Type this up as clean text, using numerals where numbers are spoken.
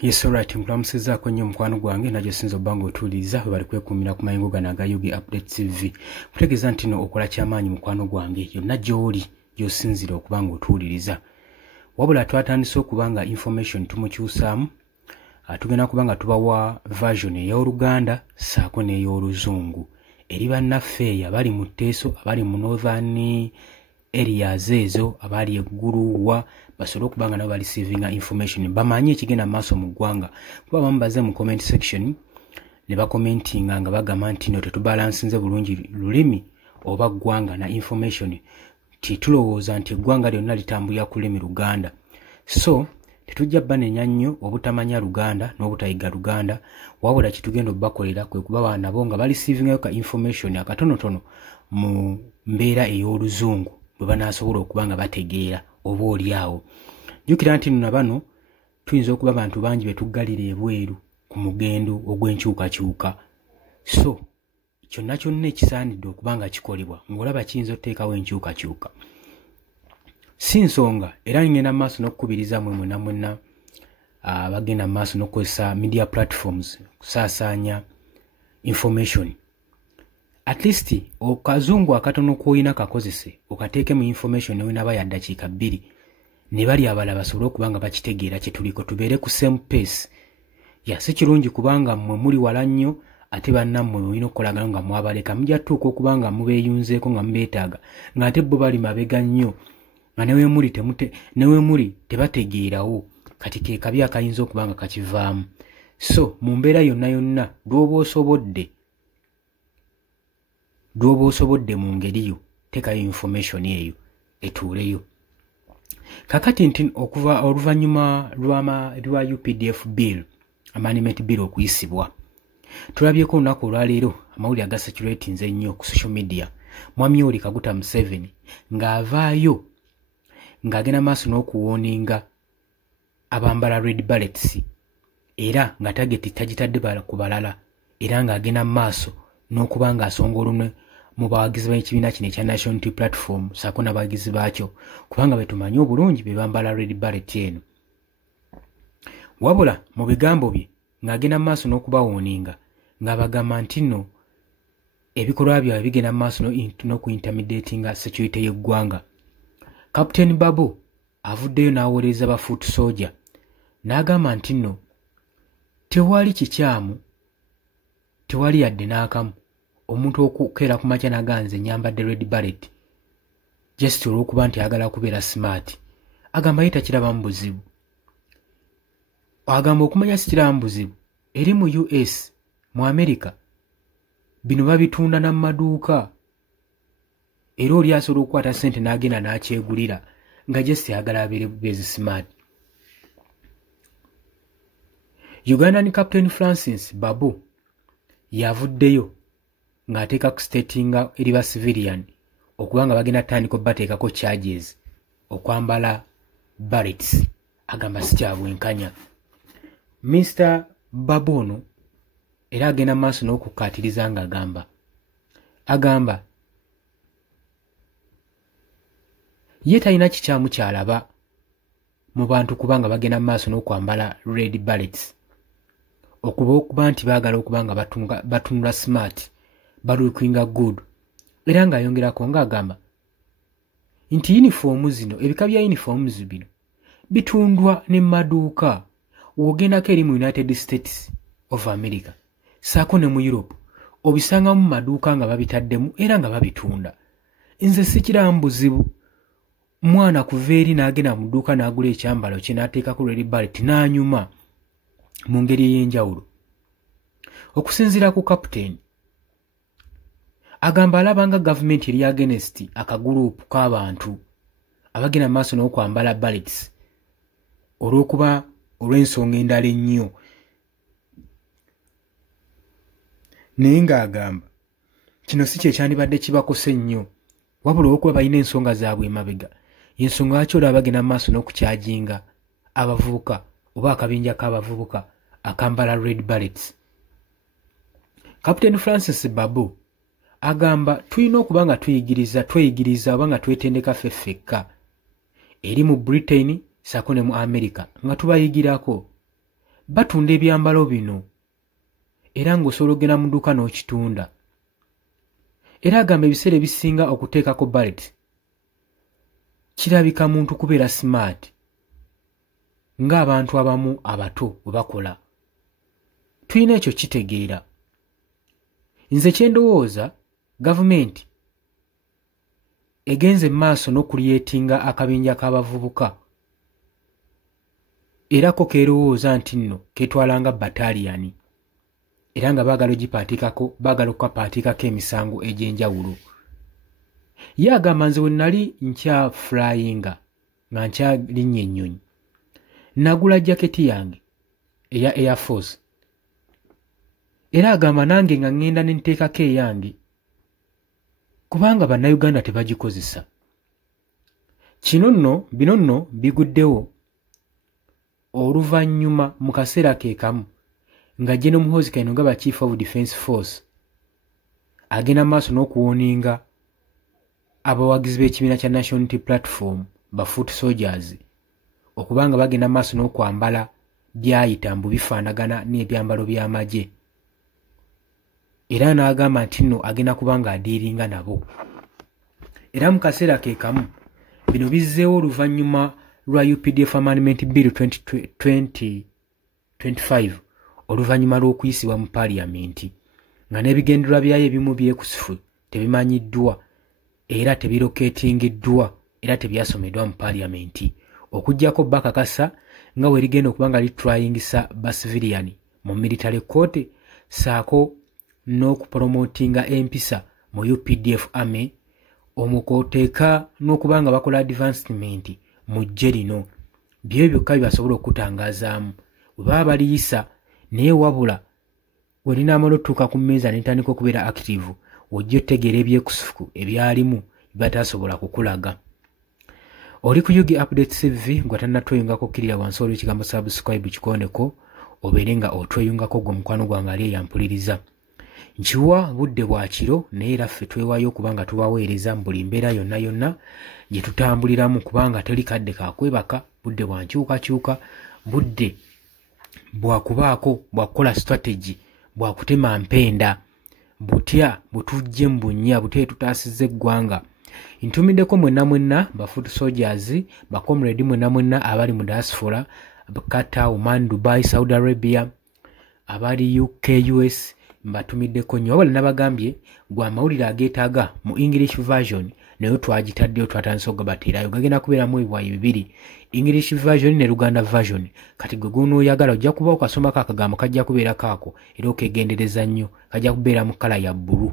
Yes, alright, mkulamusizaako nnyo mukwano gwange najjo sinza obanga otuuliriza bwe bali kwekumira ku mayingo gano aga Yugi Update TV. Kutegeeza nti no okola kyamaanyi mukwano gwange yonna gy'oli gy'osinzira okubanga otuuliriza. Wabula twatandise okubanga information tumukyusaamu. Tugenda kubanga tubawa version ey'Oluganda saako n'ey'Oluzungu. Eri bannaffe eyo abali mu Teso, abali mu Northern areas ezo, abali egguluwa basobole okubanga nabo balisivinga information bamanye ekigenda maaso mu ggwanga. Kuba bamubaze mu comment section ne bakomentinga nga bagamba nti no tetubalansinze bulungi lulimi oba ggwanga na information tulowooza nti eggwanga lyonna litambulira ku lulimi Luganda. So tetujja banenya nnyo obutamanya Luganda n'obutayiga Luganda, wabula kitugenda obbakolera kwe kuba nabo nga balisivingayo ka information akatonotono mu mbeera ey'Oluzungu bwe banaasobola okuba nga bategeera oba oliawo. Jjukira nti nno bano tuyinza okuba abantu bangi betuggalira ebweru ku mugendo ogw'enkyukakyuka. So kyonna kyonna ekisaanidde okuba nga kikolebwa ng'olaba kiyinza oteekawo enkyukakyuka. Si nsonga era ngenda mu maaso n'okukubiriza mwenna bagenda mu maaso n'okukozesa media platforms kusaasaanya information. At least okazungu akatono k'olina kakozese okateeke mu information ewinaba ya ddakiika 2 ne bali abalala basobole okuba nga bakitegeera kye tuliko tubeere ku same pace. Si kirungi kubanga mmwe muli wala nnyo ate bannammwe mulina okukolagana nga mwabaleka mujja tuuka okuba nga mubeeyunzeeko nga mubeetaaga ng'ate bo bali mabega nnyo nga newe muli tebategeerawo kati ke kabi akayinza okuba nga kakivaamu. So mu mbeera yonna lw'oba osobodde mu ngeri yo teekayo information eyo etuuleyo. Kakati nti okuva oluvannyuma lwa UPDF bill amendment bill okuyisibwa tulabyeko olunaku olwaleero amawulire agasaturatinze ennyo ku social media. Mwami Yoweri Kaguta Museveni ng'avaayo ng'agenda maaso n'okuwooninga abambala red ballets era nga tageti tagitadde ku balala era ng'agenda maaso n'okuba ng'asonga olumwe mu bawagizi b'ekibiina kino ekya National Unity Platform saako n'abawagizi baakyo kubanga betumanyi obulungi be bambala red ballet eno. Wabula mu bigambo bye ng'agenda maaso n'okubawooninga ng'abagamba nti nno ebikolwa byabwe bigenda maaso n'okuintimidatinga security y'eggwanga. Captain Babu avuddeyo n'awolereza ba foot soldier n'agamba nti nno tewali kikyamu, tewali yadde n'akamu omuntu okukeera ku makya n'aganze nyambadde red ballet just olw'okuba nti ayagala kubeera smart. Agamba ye takirabamu buzibu. Agamba okumanya sikirabamu buzibu eri mu US mu America bino babitunda na maduuka era oli asobola okukwata ssente n'agenda n'akyegulira nga just ayagala abeere bezi smart. Ugandan Captain Francis Babu yavuddeyo ng'ateeka ku statinga eri ba civilian okuba nga bagenda tandika bateekako charges okwambala ballets. Agamba sikyabwenkanya. Mr. Babu ono era agenda maaso n'okukkaatiriza agamba ye talina kikyamu kyalaba mu bantu kubanga bagenda maaso n'okwambala red ballets okuba nti baagala okuba nga batunula smart balookinga good. Era ng'ayongerako ng'agamba nti uniform zino ebika bya uniform bino bitundwa ne maduuka wogendako eri mu United States of America saako ne mu Europe obisanga mu maduuka nga babitaddemu era nga babitunda. Nze sikiramu buzibu mwana kuva eri n'agenda mu dduuka n'agula ekyambalo kye n'ateekako red ballet n'anyuma mu ngeri ey'enjawulo. Okusinziira ku Captain agamba alabanga gavumenti eri against akaguruupu k'abantu abagenda maaso n'okwambala ballets olw'ensonga endala ennyo. Naye ng'agamba kino si kye kyandibadde kibakose ennyo wabula olw'okuba balina ensonga zaabwe emabega y'ensonga lwaki olaba bagenda maaso n'okukyajinga abavubuka oba akabinja k'abavubuka akambala red ballets. Captain Francis Babu agamba tulina okuba nga tweyigiriza oba nga twetendeka ffekka eri mu Britain saako ne mu America nga tubayigirako batunda ebyambalo bino era ng'osobola ogenda mu dduuka n'okitunda. Era agamba ebiseera ebisinga okuteekako Barrett kirabika muntu kubeera smart ng'abantu abamu abato bwe bakola. Tulina ekyo kitegeera. Nze kye ndowooza gavumenti egenze maaso n'okuliyetinga akabinja k'abavubuka era ko keerowooza nti nno ketwalanga bataliyani era nga baagala okukapaatiikako emisango egy'enjawulo. Ye agamba nze we nali nkyafurayinga nga nkyalinnya ennyonyi nagula jaketi yange eya Air Force era agamba nange nga ŋŋenda ne nteekako eyange kubanga bannayuganda tebagikozesa. Bino nno biguddewo oluvannyuma mu kaseera ke kamu nga General Muhoozi Kayingo nga Chief of Defence Force agenda maaso n'okuwoninga abawagizi b'ekibiina kya National Unity Platform ba foot soldiers okubanga bagenda maaso n'okwambala byayita mbu bifaanagana n'ebyambalo by'amagye. Era n'agamba nti nno agenda kubanga adiiringa nabo. Era mu kaseera ke kamu bino bizzeewo oluvannyuma lwa UPDF Amendment Bill 2025 oluvannyuma lw'okuyisibwa mu Parliament nga n'ebigendererwa byayo ebimu byekusifu tebimanyiddwa era tebiroketingiddwa era tebyasomeddwa mu Parliament okuggyako bakakasa nga we ligenda okuba nga litryingisa basiviliani mu military court saako n'okupromotinga empisa mu UPDF Army omukooteeka n'okuba nga bakola advancement mu ggye lino. Byo byokka byasobola okutangazaamu bwe baba baliyisa naye wabula we linaamala otutuuka ku mmeeza n'entandika okubeera active wojja otegeera ebyekusifu ebyalimu batasobola kukulaga. Oli ku Yugi Updates TV gwe tannatweyungako okkirira wansi olw'ekigambo subscribe kikoneko obeere nga otweyungako gwe mukwano gwange ali eyampuliriza. Nkiwa budde bwa kiro naye era ffe twewaayo okubanga tubaweereza mu buli mbeera yonna yonna gye tutambuliramu kubanga teri kadde kakwebaka budde bwa nkyukakyuka budde bwakubaako bwakukola strategy bwakutema mpenda butya butujje mu bunnya butya tutaasizza eggwanga. Ntumiddeko mwenna ba foot soldiers ba comrade mwenna abali mu diaspora Qatar, Oman, Dubai, Saudi Arabia abali UK, US mbatumiddeko nnyo wabula nabagambye gwa amawulire ageetaaga mu English version nayo twagitaddeyo twatandise okugabateerayo gagenda kubeeramu ebibwayi bibiri English version ne Luganda version. Kati gwe gunooyagala ojja kuba okasomako akagambo kajja kubeera kaako era okegendereza nnyo kajja kubeera mu kala ya bbulu.